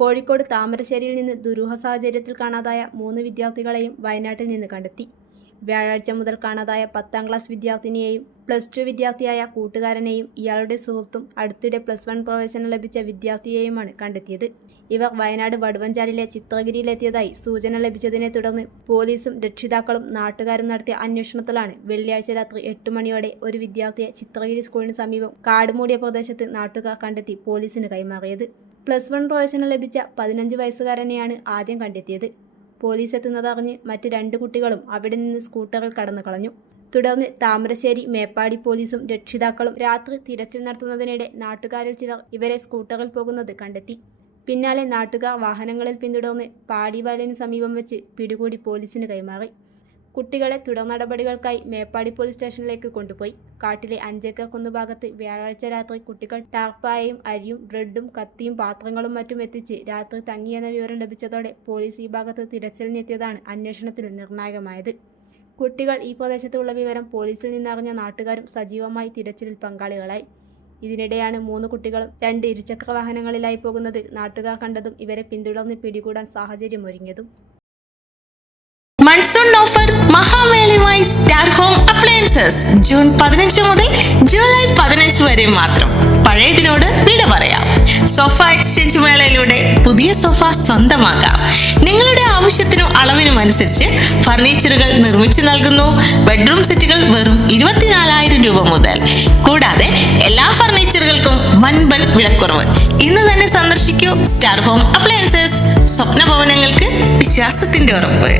കോഴിക്കോട് താമരശ്ശേരിയിൽ നിന്ന് ദുരൂഹ സാഹചര്യത്തിൽ കാണാതായ 3 വിദ്യാർത്ഥികളെയും വയനാട്ടിൽ നിന്ന് കണ്ടെത്തി. വ്യാഴാഴ്ച മുതൽ കാണാതായ 10ാം ക്ലാസ് വിദ്യാർത്ഥിനിയെയും +2 വിദ്യാർത്ഥിയായ കൂട്ടുകാരനെയും ഇയാളുടെ സുഹൃത്തും അടുത്തിടെ +1 പ്രവേശനം ലഭിച്ച വിദ്യാർത്ഥിയെയുമാണ് കണ്ടെത്തിയത്. ഇവർ വയനാട് വടുവഞ്ചാലിലെ ചിത്രഗിരിയിലെത്തിയതായി സൂചന ലഭിച്ചതിനെ തുടർന്ന് പോലീസും രക്ഷിതാക്കളും നാട്ടുകാരും നടത്തിയ അന്വേഷണത്തിലാണ് വെള്ളിയാഴ്ച രാത്രി 8 മണിയോടെ ഒരു വിദ്യാർത്ഥിയെ ചിത്രഗിരി സ്കൂളിന് സമീപം കാടുമൂടിയ പ്രദേശത്ത് നാട്ടുകാർ കണ്ടെത്തി പോലീസിന് കൈമാറിയത്. +1 പ്രവേശനം ലഭിച്ച 15 വയസ്സുകാരനെയാണ് ആദ്യം കണ്ടെത്തിയത്. പോലീസ് എത്തുന്നതറിഞ്ഞ് മറ്റ് 2 കുട്ടികളും അവിടെ നിന്ന് സ്കൂട്ടറിൽ കടന്നു കളഞ്ഞു. തുടർന്ന് താമരശ്ശേരി മേപ്പാടി പോലീസും രക്ഷിതാക്കളും രാത്രി തിരച്ചിൽ നടത്തുന്നതിനിടെ നാട്ടുകാരിൽ ചിലർ ഇവരെ സ്കൂട്ടറിൽ പോകുന്നത് കണ്ടെത്തി. പിന്നാലെ നാട്ടുകാർ വാഹനങ്ങളിൽ പിന്തുടർന്ന് പാടിവയലിന് സമീപം വെച്ച് പിടികൂടി പോലീസിന് കൈമാറി. കുട്ടികളെ തുടർ നടപടികൾക്കായി മേപ്പാടി പോലീസ് സ്റ്റേഷനിലേക്ക് കൊണ്ടുപോയി. കാട്ടിലെ 5 ഏക്കർ കുന്നുഭാഗത്ത് വ്യാഴാഴ്ച രാത്രി കുട്ടികൾ ടാർപ്പായയും അരിയും ബ്രെഡും കത്തിയും പാത്രങ്ങളും മറ്റും എത്തിച്ച് രാത്രി തങ്ങിയെന്ന വിവരം ലഭിച്ചതോടെ പോലീസ് ഈ ഭാഗത്ത് തിരച്ചിലിനെത്തിയതാണ് അന്വേഷണത്തിൽ നിർണായകമായത്. കുട്ടികൾ ഈ പ്രദേശത്തുള്ള വിവരം പോലീസിൽ നിന്നറിഞ്ഞ നാട്ടുകാരും സജീവമായി തിരച്ചിലിൽ പങ്കാളികളായി. ഇതിനിടെയാണ് 3 കുട്ടികളും 2 ഇരുചക്ര വാഹനങ്ങളിലായി പോകുന്നത് നാട്ടുകാർ കണ്ടതും ഇവരെ പിന്തുടർന്ന് പിടികൂടാൻ സാഹചര്യമൊരുങ്ങിയതും. മൺസൂൺ ഓഫർ മഹാമേളയുമായി സ്റ്റാർ ഹോം അപ്ലയൻസസ് ജൂൺ 15 മുതൽ ജൂലൈ 15 വരെ മാത്രം. പഴയതിനോട് വിട പറയാം. സോഫ എക്സ്ചേഞ്ച് മേളയിലൂടെ പുതിയ സോഫ സ്വന്തമാക്കാം. നിങ്ങളുടെ ആവശ്യത്തിനും അളവിനും അനുസരിച്ച് ഫർണിച്ചറുകൾ നിർമ്മിച്ചു നൽകുന്നു. ബെഡ്റൂം സെറ്റുകൾ വെറും 24,000 രൂപ മുതൽ. കൂടാതെ എല്ലാ ഫർണിച്ചറുകൾക്കും വൻപൻ വിലക്കുറവ്. ഇന്ന് തന്നെ സന്ദർശിക്കൂ സ്റ്റാർ ഹോം അപ്ലയൻസസ്. സ്വപ്ന ഭവനങ്ങൾക്ക് വിശ്വാസത്തിന്റെ ഉറപ്പ്.